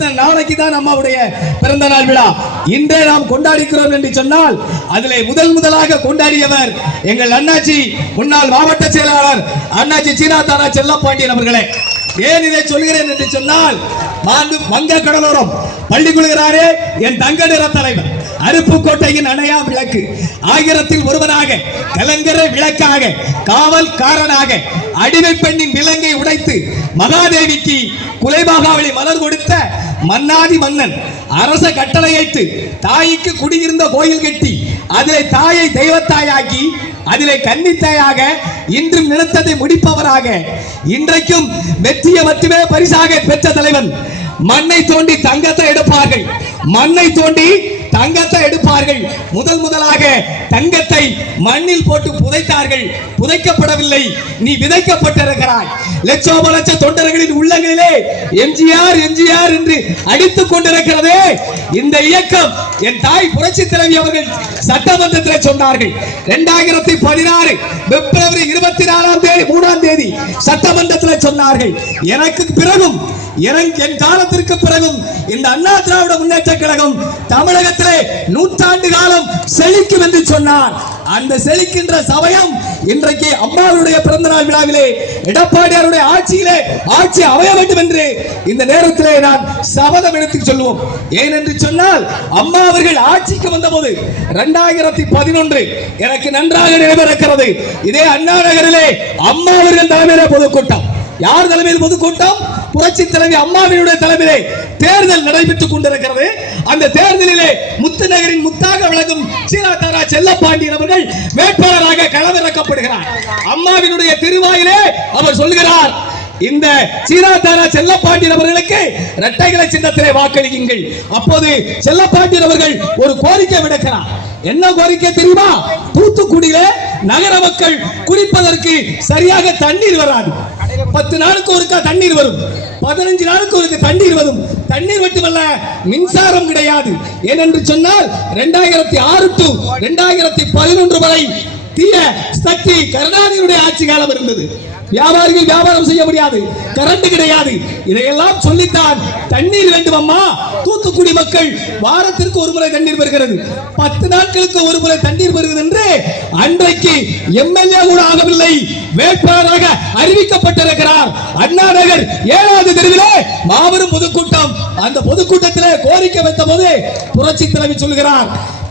முகூர்த்த நாளைக்கு தான் அம்மாவுடைய பிறந்த நாள் விழா இன்றே நாம் கொண்டாடிக்கிறோம் என்று சொன்னால் அதிலே முதலாக கொண்டாடியவர் எங்கள் அண்ணாச்சி முன்னாள் மாவட்ட செயலாளர் அண்ணாச்சி சீனாதாரா செல்லப்பாண்டியன் அவர்களே. ஏன் இதை சொல்கிறேன் என்று சொன்னால் வங்க கடலோரம் பள்ளி கொள்கிறாரே என் தங்க நிற தலைவர், அருப்புக்கோட்டையின் அணையா விளக்கு, ஆயிரத்தில் ஒருவனாக, கலங்கரை விளக்காக, காவல்காரனாக, அடிமை பெண்ணின் விலங்கை உடைத்து மகாதேவிக்கு குலைமாகாவளி மலர் கொடுத்த மன்னாதி மன்னன், அரச கட்டளையிட்டு தாய்க்கு குடியிருந்த கோயில் கட்டி அதிலே தாயை தெய்வத்தாயாக்கி அதிலே கன்னித்தாயாக இன்றும் நினைத்ததை முடிப்பவராக இன்றைக்கும் வெற்றியை மட்டுமே பரிசாக பெற்ற தலைவன். மண்ணை தோண்டி தங்கத்தை எடுப்பார்கள், மண்ணை தோண்டி தங்கத்தை எடுப்பார்கள். முதலாக தங்கத்தை மண்ணில் போட்டு புதைத்தார்கள். புதைக்கப்படவில்லை, நீ விதைக்கப்பட்டிருக்கிறாய். லட்சோப லட்ச தொண்டர்களின் உள்ளங்களிலே எம்ஜிஆர் எம்ஜிஆர் என்று அடித்துக் கொண்டிருக்கிறதே இந்த இயக்கம். என் தாய் புரட்சி தலைவி அவர்கள் சட்டமன்றத்தில் சொன்னார்கள். 2016 பிப்ரவரி 24 தேதி சட்டமன்றத்தில் சொன்னார்கள். எனக்கு பிறகும் என் காலத்திற்கு பிறகும் இந்த அண்ணா திராவிட முன்னேற்ற கழகம் தமிழகத்திலே 100 ஆண்டு காலம் செழிக்கும் என்று சொன்னார். அந்த செழிக்கின்ற சமயம் இன்றைக்கு அம்மாவுடைய பிறந்த நாள் விழாவிலே எடப்பாடியாருடைய ஆட்சியிலே ஆட்சி அமைய வேண்டும் என்று இந்த நேரத்திலே நான் சபதம் எடுத்து சொல்லுவோம். ஏனென்று சொன்னால் அம்மா அவர்கள் ஆட்சிக்கு வந்தபோது 2011 எனக்கு நன்றாக நினைவிருக்கிறது. இதே அண்ணா நகரிலே அம்மா அவர்கள் தலைமையிலே பொதுக்கூட்டம். யார் தலைமையில் பொதுக்கூட்டம்? புரட்சி தலைவி அம்மாவினுடைய தலைமையிலே தேர்தல் நடைபெற்றுக் கொண்டிருக்கிறது. அந்த தேர்தலிலே முத்துநகரின் முத்தாக விளங்கும் சீனாதாரா செல்லப்பாண்டியன் அவர்கள் வேட்பாளராக களமிறக்கப்படுகிறார். அம்மாவினுடைய திருவாயிலே அவர் சொல்கிறார், இந்த சீனாதாரா செல்லப்பாண்டியன் அவர்களுக்கு இரட்டைகளை சின்னத்திலே வாக்களியுங்கள். அப்போது செல்லப்பாண்டியன் அவர்கள் ஒரு கோரிக்கை விடுக்கிறார். என்ன கோரிக்கை தெரியுமா? தூத்துக்குடியிலே நகர மக்கள் குடிப்பதற்கு சரியாக தண்ணீர் வராது. 10 நாளுக்கு ஒருக்கா தண்ணீர் வரும், 15 நாளுக்கு ஒருக்க தண்ணீர் வரும். தண்ணீர் மட்டுமல்ல, மின்சாரம் கிடையாது. ஏனென்று சொன்னால் 2006 to 2011 வரை தீய சக்தி கருணாநிதியுடைய ஆட்சி காலம் இருந்தது. வியாபாரிகள் வியாபாரம் செய்ய முடியாது, கரண்ட் கிடையாது. இதையெல்லாம் சொல்லித்தான் தண்ணீர் வேண்டும் அம்மா. தூத்துக்குடி மக்கள் வாரத்திற்கு ஒரு முறை தண்ணீர் வருகிறது, 10 நாட்களுக்கு ஒரு முறை தண்ணீர் வருகிறது என்று அன்றைக்கு எம்எல்ஏ கூட ஆகவில்லை, வேட்பாளராக அறிவிக்கப்பட்டிருக்கிறார். அண்ணா நகர் 7வது தெருவிலே மாபெரும் பொதுக்கூட்டம். அந்த பொதுக்கூட்டத்திலே கோரிக்கை வைத்த போது புரட்சி தலைவி சொல்கிறார்,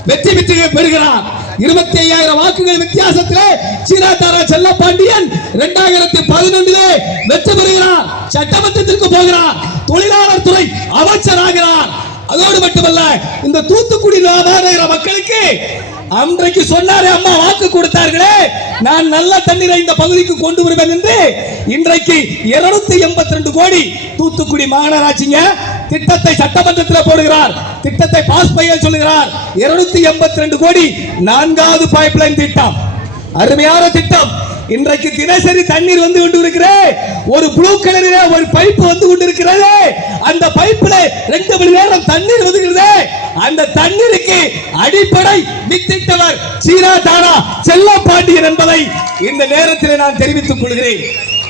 வெற்றி பெறுகிறார். 25,000 வாக்குகள் வித்தியாசத்திலே சீனாதாரா செல்லப்பாண்டியன் 2011 வெற்றி பெறுகிறார். சட்டமன்றத்திற்கு போகிறார், தொழிலாளர் துறை அமைச்சராகிறார். அதோடு மட்டுமல்ல, இந்த தூத்துக்குடி மாநகர மக்களுக்கு அன்றைக்கு சொன்னாரே அம்மா வாக்கு கொடுத்தார்களே, நான் நல்ல தண்ணீரை இந்த பகுதிக்கு கொண்டு வருவேன் என்று இன்றைக்கு 282 கோடி தூத்துக்குடி மாநகராட்சிங்க திட்டத்தை சட்டமன்றத்தில் போடுகிறார். திட்டத்தை பாஸ் செய்ய சொல்லுகிறார். 282 கோடி 4வது பைப்லைன் திட்டம், அருமையான திட்டம். இன்றைக்கு தினசரி தண்ணீர் வந்து கொண்டிருக்கிறது. ஒரு ப்ளூ கலரிலே ஒரு பைப் வந்து கொண்டிருக்கிறது. அந்த பைப்பில் 2 மணி நேரம் தண்ணீர் வருகிறது. அந்த தண்ணீருக்கு அடிப்படை வித்திட்டவர் சீனாதாரா செல்லப்பாண்டியன் என்பதை இந்த நேரத்தில் நான் தெரிவித்துக் கொள்கிறேன்.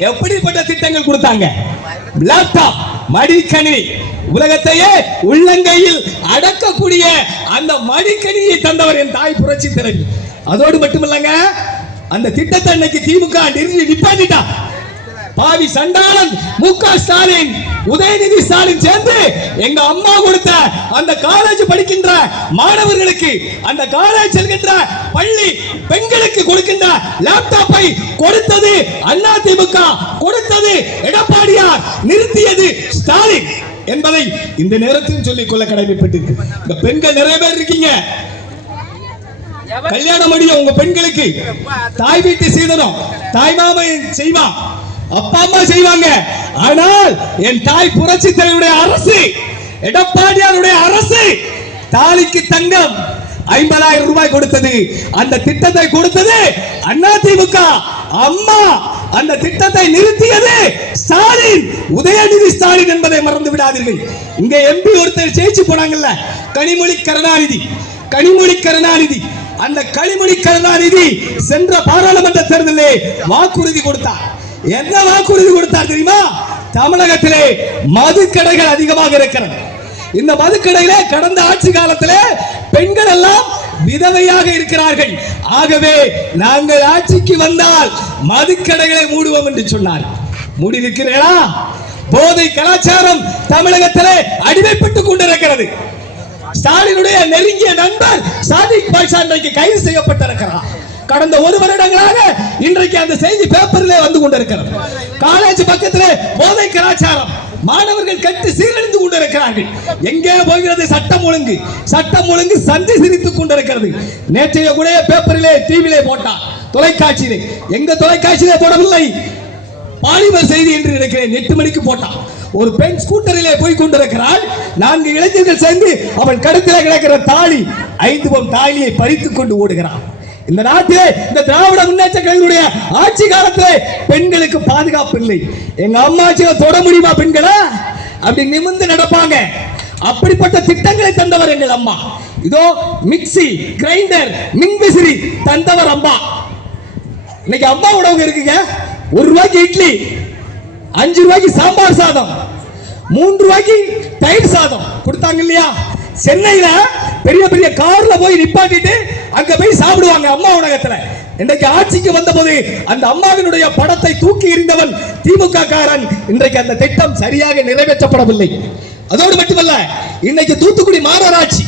எப்படிப்பட்ட திட்டங்கள் கொடுத்தாங்க? லேப்டாப், மடிக்கணினி, உலகத்தையே உள்ளங்கையில் அடக்கக்கூடிய அந்த மடிக்கணியை தந்தவர் என் தாய் புரட்சி தலைவி. அதோடு மட்டுமல்லங்க, அந்த திட்டத்தை அன்னைக்கு திமுக நிப்பாட்டிட்டா. பாவி சண்டாளன் மு.க. ஸ்டாலின், உதயநிதி ஸ்டாலின் சேர்ந்து எங்க அம்மா கொடுத்த அந்த காலேஜ் படிக்கின்ற மாணவர்களுக்கு, அந்த காலேஜ் செல்கின்ற பள்ளி பெண்களுக்கு கொடுக்கின்ற லேப்டாப்பை கொடுத்தது அண்ணா திமுக, கொடுத்தது எடப்பாடியார், நிறுத்தியது ஸ்டாலின் என்பதை இந்த நேரத்தில் சொல்லிக் கொள்ள கடமைப்பட்டிருக்கு. இந்த பெண்கள் நிறைய பேர் இருக்கீங்க. கல்யாணம் முடியும் உங்க பெண்களுக்கு தாய் வீட்டு சீதனம் தாய் மாமன் செய்வான், அப்பா அம்மா செய்வாங்க. ஆனால் என் தாய் புரட்சி தலைவருடைய அரசு, எடப்பாடியாருடைய அரசு தாலிக்கு தங்கம் 50,000 ரூபாய் கொடுத்தது. அந்த திட்டத்தை கொடுத்தது அண்ணா திமுக. அம்மா அந்த திட்டத்தை நிறுத்தியது ஸ்டாலின், உதயநிதி ஸ்டாலின் என்பதை மறந்து விடாதீர்கள். இங்க எம்பி ஒருத்தர் ஜெயிச்சு போனாங்கல்ல, கனிமொழி கருணாநிதி. அந்த கனிமொழி கருணாநிதி சென்ற பாராளுமன்ற தேர்தலில் வாக்குறுதி கொடுத்தார். என்ன வாக்குறுதி கொடுத்தார் தெரியுமா? தமிழகத்திலே மது கடைகள் அதிகமாக இருக்கிறது. இந்த மதுக்கடையிலே கடந்த ஆட்சி காலத்திலே பெண்கள் எல்லாம் விதவையாக இருக்கிறார்கள். ஆகவே நாங்கள் ஆட்சிக்கு வந்தால் மதுக்கடைகளை மூடுவோம் என்று சொன்னார். மூடியிருக்கிறீர்களா? போதை கலாச்சாரம் தமிழகத்திலே அடிமைப்பட்டுக் கொண்டிருக்கிறது. ஸ்டாலினுடைய நெருங்கிய நண்பர் சாதிக் பாஷா இன்றைக்கு கைது செய்யப்பட்டிருக்கிறார். கடந்த 1 வருடங்களாக இன்றைக்கு அந்த செய்தி பேப்பரிலே வந்து கொண்டிருக்கிறது. காலேஜ் பக்கத்திலே போதை கலாச்சாரம், மாணவர்கள் கட்டு சீரழிந்து கொண்டிருக்கிறார்கள். எங்கே போகிறது சட்டம் ஒழுங்கு? சட்டம் ஒழுங்கு சந்தி சிரித்துக் கொண்டிருக்கிறது. நேற்றைய கூட பேப்பரிலே டிவியிலே போட்டார், தொலைக்காட்சியிலே. எங்க தொலைக்காட்சியிலே போடவில்லை, பாலிமர் செய்தி என்று நினைக்கிறேன், 8 மணிக்கு போட்டான். ஒரு பெண் ஸ்கூட்டரிலே போய் கொண்டிருக்கிறாள். 4 இளைஞர்கள் சேர்ந்து அவள் கழுத்திலே கிடக்கிற தாலி, 5 பவுன் தாலியை பறித்துக் கொண்டு ஓடுகிறான். இந்த நாட்டிலே இந்த திராவிட முன்னேற்ற கழகத்தினுடைய ஆட்சி காலத்திலே பெண்களுக்கு பாதுகாப்பு இல்லை. எங்க அம்மாச்சியை தொட முடியுமா பெண்களை? அப்படி நிமிர்ந்து நடப்பாங்க. அப்படிப்பட்ட திட்டங்களை தந்தவர் எங்கள் அம்மா. இதோ மிக்ஸி, கிரைண்டர், மின்விசிறி தந்தவர் அம்மா. இன்னைக்கு அம்மா உணவு இருக்குங்க. 1 ரூபாய்க்கு இட்லி, 5 ரூபாய்க்கு சாம்பார் சாதம், 3 ரூபாய்க்கு தயிர் சாதம் கொடுத்தாங்க இல்லையா? சென்னையில பெரிய பெரிய கார்ல போய் நிப்பாட்டிட்டு அங்க போய் சாப்பிடுவாங்க அம்மா உணவகத்துல. இன்றைக்கு ஆட்சிக்கு வந்தபோது அந்த அம்மாவினுடைய படத்தை தூக்கி எறிந்தவன் திமுக காரன். இன்றைக்கு அந்த திட்டம் சரியாக நிறைவேற்றப்படவில்லை. அதோடு மட்டுமல்ல, இன்னைக்கு தூத்துக்குடி மாநகராட்சி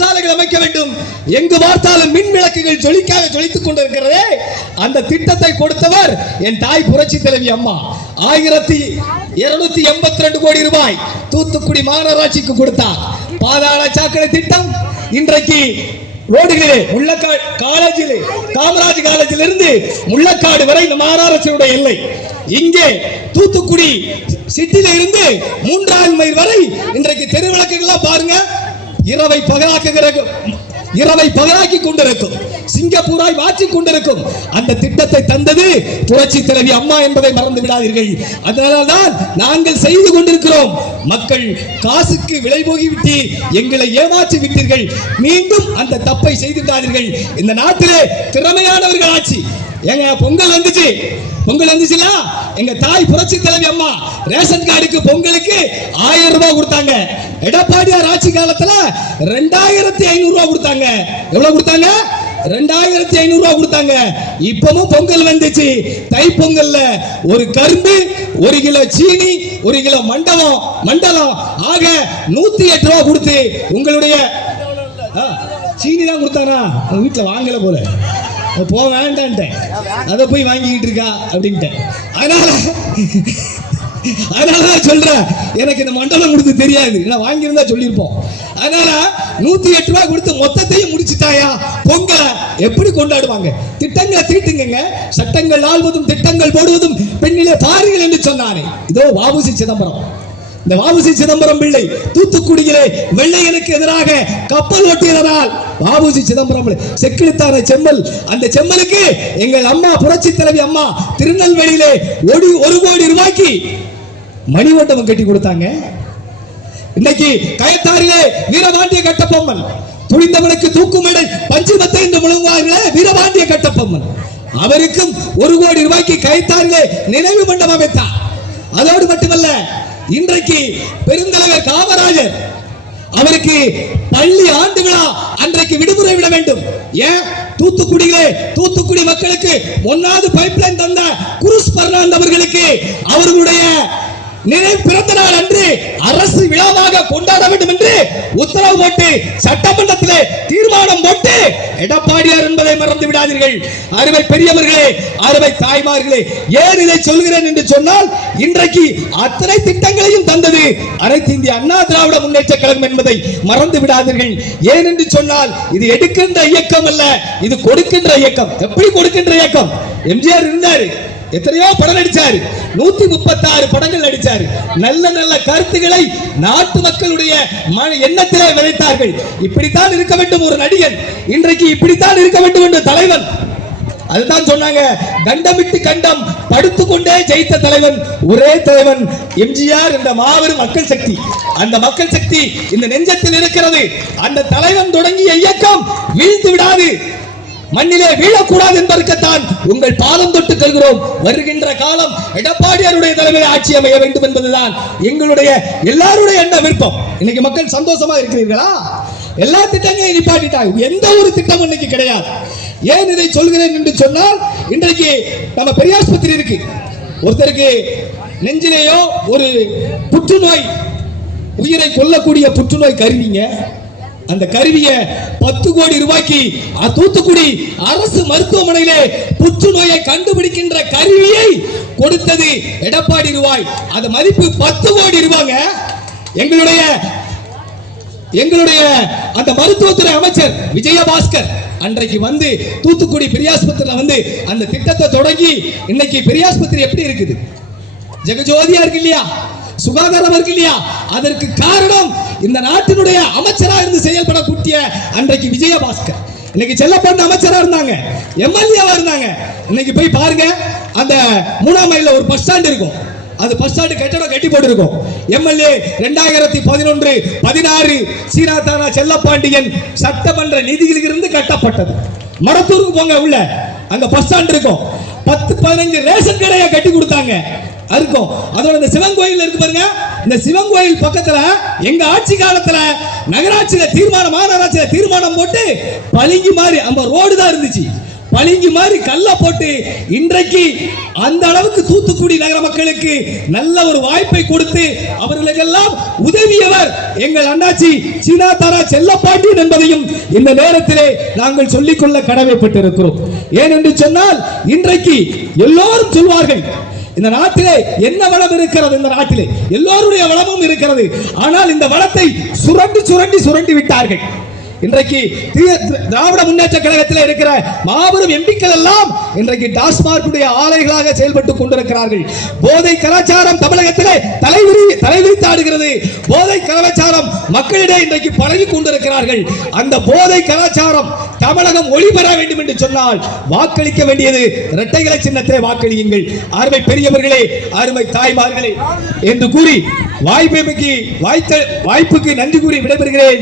சாலைகள் அமைக்க வேண்டும். எங்கு பார்த்தாலும் மின் விளக்குகள் ஜொலித்துக் கொண்டிருக்கிறதே. அந்த திட்டத்தை கொடுத்தவர் என் தாய் புரட்சி தலைவி அம்மா. 1282 கோடி ரூபாய் தூத்துக்குடி மாநகராட்சிக்கு கொடுத்தார். பாதாள சாக்கடை திட்டம் இன்றைக்கு ரோடுகளிலே முள்ளக்காடு காலேஜிலே, காமராஜ் காலேஜில் இருந்து முள்ளக்காடு வரை இந்த மாநகராட்சியுடைய எல்லை. இங்கே தூத்துக்குடி சிட்டியில இருந்து 3ஆவது மைல் வரை இன்றைக்கு தெருவிளக்குகள் பாருங்க, இரவை பகலாக்கி கொண்டிருக்கும், சிங்கப்பூராய் மாற்றிக் கொண்டிருக்கும். அந்த திட்டத்தை தந்தது புரட்சி தலைவி அம்மா என்பதை மறந்து விடாதீர்கள். அதனால்தான் நாங்கள் செய்து கொண்டிருக்கிறோம். மக்கள் காசுக்கு விலை போகிவிட்டு எங்களை ஏமாற்றி விட்டீர்கள். மீண்டும் அந்த தப்பை செய்து விடாதீர்கள். இந்த நாட்டிலே திறமையானவர்கள் ஆட்சி. எங்க பொங்கல் வந்துச்சுல, எங்க தாய் புரட்சி தலைவி அம்மா ரேஷன் கார்டுக்கு பொங்கலுக்கு 1000 ரூபாய் கொடுத்தாங்க. எடப்பாடியார் ஆட்சி காலத்துல 2500 ரூபாய் கொடுத்தாங்க. எவ்வளவு கொடுத்தாங்க? 2500 ரூபாய் கொடுத்தாங்க. இப்பவும் பொங்கல் வந்துச்சு. தை பொங்கல்ல ஒரு கரும்பு, 1 கிலோ சீனி, 1 கிலோ மண்டலம் ஆக 108 ரூபாய் கொடுத்து உங்களுடைய சீனி தான் கொடுத்தானா? வீட்டுல வாங்கல போல, போக வேண்டான்ட்டேன், அதை போய் வாங்கிக்கிட்டு இருக்கா அப்படின்ட்டேன். அதனால சொல்றேன், எனக்கு இந்த மண்டலம் கொடுத்து தெரியாது, நான் வாங்கியிருந்தா சொல்லியிருப்போம். அதனால 108 ரூபாய் கொடுத்து மொத்தத்தையும் முடிச்சுட்டாயா? பொங்கலை எப்படி கொண்டாடுவாங்க? திட்டங்களை தீட்டுங்க, சட்டங்கள் ஆள்வதும் திட்டங்கள் போடுவதும் பெண்ணிலே பாருங்கள் என்று சொன்னானே. இதோ வாவுசி சிதம்பரம். இந்த வாவுசி சிதம்பரம் பிள்ளை தூத்துக்குடியிலே வெள்ளையனுக்கு எதிராக கப்பல் ஓட்டியதனால் வாவுசி சிதம்பரம் செக்கிழுத்தான செம்மல். அந்த செம்மலுக்கு எங்கள் அம்மா புரட்சி தலைவி அம்மா திருநெல்வேலியிலே 1 கோடி ரூபாய்க்கு மணிமண்டபம் கட்டி கொடுத்தாங்க. இன்னைக்கு கயத்தாரிலே வீரபாண்டிய கட்டபொம்மன், துணிந்தவனுக்கு தூக்குமேடை பஞ்சுமத்தை என்று முழங்குவார்களே வீரபாண்டிய கட்டபொம்மன், அவருக்கும் 1 கோடி ரூபாய்க்கு கயத்தாரிலே நினைவு மண்டபம் அமைத்தார். அதோடு மட்டுமல்ல, இன்றைக்கு பெருந்தலைவர் காமராஜர் அவருக்கு பள்ளி ஆண்டு விழா அன்றைக்கு விடுமுறை விட வேண்டும். ஏன்? தூத்துக்குடி மக்களுக்கு 1வது பைப்லைன் தந்த குருஸ் பர்னாண்ட் அவர்களுக்கு அவர்களுடைய நினைவு பிறந்த நாள் அன்று அரசு விழாவாக கொண்டாட வேண்டும் என்று உத்தரவு போட்டு சட்டமன்றத்திலே தீர்மானம் போட்டு எடப்பாடியார் என்பதை மறந்து விடாதீர்கள். அருமை பெரியவர்களே, அருமை தாய்மார்களே, ஏன் இதை சொல்கிறேன் என்று சொன்னால், இன்றைக்கு அத்தனை திட்டங்களையும் தந்தது அனைத்து இந்திய அண்ணா திராவிட முன்னேற்ற கழகம் என்பதை மறந்து விடாதீர்கள். ஏன் என்று சொன்னால், இது எடுக்கின்ற இயக்கம் அல்ல, இது கொடுக்கின்ற இயக்கம். எப்படி கொடுக்கின்ற இயக்கம்? எம்ஜிஆர் இருந்தாரு, எத்தனையோ படம் நடிச்சாரு, 136 படங்கள் நடிச்சாரு. நல்ல கருத்துக்களை நாட்டு மக்களுடைய எண்ணத்திலே விதைத்தார்கள். இப்படித்தான் இருக்க வேண்டும் ஒரு நடிகன், இன்றைக்கு இப்படித்தான் இருக்க வேண்டும் என்ற தலைவன். அதுதான் சொன்னாங்க, கண்டமிட்டு கண்டம் படுத்துக்கொண்டே ஜெயித்த தலைவன் ஒரே தலைவன் எம்ஜிஆர் என்ற மாபெரும் மக்கள் சக்தி. அந்த மக்கள் சக்தி இந்த நெஞ்சத்தில் இருக்கிறது. அந்த தலைவன் தொடங்கிய இயக்கம் வீழ்ந்து விடாது. மண்ணிலே வீழக்கூடாது என்பதற்குத்தான் உங்கள் பாதம் தொட்டு செல்கிறோம். வருகின்ற காலம் எடப்பாடியாருடைய தலைமையில் ஆட்சி அமைய வேண்டும் என்பதுதான் எங்களுடைய எல்லாருடைய எண்ண விருப்பம். இன்னைக்கு மக்கள் சந்தோஷமா இருக்கிறீர்களா? எல்லா திட்டங்களையும் நிப்பாட்டிட்டாங்க, எந்த ஒரு திட்டமும் இன்னைக்கு கிடையாது. ஏன் இதை சொல்கிறேன் என்று சொன்னால், இன்றைக்கு நம்ம பெரியாஸ்பத்திரி இருக்கு, ஒருத்தருக்கு நெஞ்சிலேயோ ஒரு புற்றுநோய், உயிரை கொல்லக்கூடிய புற்றுநோய் கருவிங்க, அந்த கருவியை 10 கோடி ரூபாய்க்கு தூத்துக்குடி அரசு மருத்துவமனையிலே புற்றுநோயை கண்டுபிடிக்கின்ற கருவியை கொடுத்தது எடப்பாடி ரூபாய். அது மதிப்பு 10 கோடி ரூபாய்ங்க. எங்களுடைய அந்த மருத்துவத்துறை அமைச்சர் விஜயபாஸ்கர் அன்றைக்கு வந்து தூத்துக்குடி பெரியாஸ்பத்திரியில வந்து அந்த திட்டத்தை தொடங்கி இன்னைக்கு பெரியாஸ்பத்திரி எப்படி இருக்குது? ஜெகஜோதியா இருக்கு இல்லையா? சுகாதாரம் இருக்கு இல்லையா? அதற்கு காரணம் இந்த நாட்டினுடைய அமைச்சரா இருந்து செயல்படக்கூடிய அன்றைக்கு விஜயபாஸ்கர். இன்னைக்கு செல்லப்பட்ட அமைச்சரா இருந்தாங்க, எம்எல்ஏவா இருந்தாங்க. இன்னைக்கு போய் பாருங்க, அந்த 3ஆம் மைல்ல ஒரு பஸ் ஸ்டாண்ட் இருக்கும், அது பஸ் ஸ்டாண்ட் கட்டடம் கட்டி போட்டு இருக்கும். எம்எல்ஏ 2011-16 சீனாதானா செல்லப்பாண்டியன் சட்டமன்ற நிதியில் இருந்து கட்டப்பட்டது. மரத்தூருக்கு போங்க, உள்ள அங்க பஸ் ஸ்டாண்ட் இருக்கும். 10-15 ரேஷன் கடையை கட்டி கொடுத்தாங்க இருக்கும். அதோட இந்த சிவன் கோயில் இருக்கு பாருங்க, இந்த சிவன் கோயில் பக்கத்துல எங்க ஆட்சி காலத்துல நகராட்சியில தீர்மானம், மாநகராட்சியில தீர்மானம் போட்டு பளிங்கு மாதிரி அந்த ரோடு தான் இருந்துச்சு, பளிங்கு மாதிரி கல்ல போட்டு இன்றைக்கு அந்த அளவுக்கு தூத்துக்குடி நகர மக்களுக்கு நல்ல ஒரு வாய்ப்பை கொடுத்து அவர்களுக்கெல்லாம் உதவியவர் எங்கள் அண்ணாச்சி சீனாதாரா செல்லப்பாண்டியன் என்பதையும் இந்த நேரத்திலே நாங்கள் சொல்லிக்கொள்ள கடமைப்பட்டிருக்கிறோம். ஏனென்று சொன்னால், இன்றைக்கு எல்லோரும் சொல்வார்கள், இந்த நாட்டிலே என்ன வளம் இருக்கிறது? இந்த நாட்டிலே எல்லோருடைய வளமும் இருக்கிறது. ஆனால் இந்த வளத்தை சுரண்டி விட்டார்கள். இன்றைக்கு திராவிட முன்னேற்ற கழகத்தில் இருக்கிற மாபெரும் எம்பிக்கள் எல்லாம் இன்றைக்கு டாஸ்மார்க்குடைய ஆலைகளாக செயல்பட்டுக் கொண்டிருக்கிறார்கள். போதை கலாச்சாரம் தமிழகத்திலே தலைவிரித்தாடுகிறது. போதை கலாச்சாரம் மக்களிடையே இன்றைக்கு பரவி கொண்டிருக்கிறார்கள். அந்த போதை கலாச்சாரம் தமிழகம் ஒளிபெற வேண்டும் என்று சொன்னால் வாக்களிக்க வேண்டியது இரட்டைகளை சின்னத்திலே வாக்களியுங்கள். அருமை பெரியவர்களே, அருமை தாய்மார்களே என்று கூறி வாய்ப்புக்கு நன்றி கூறி விடைபெறுகிறேன்.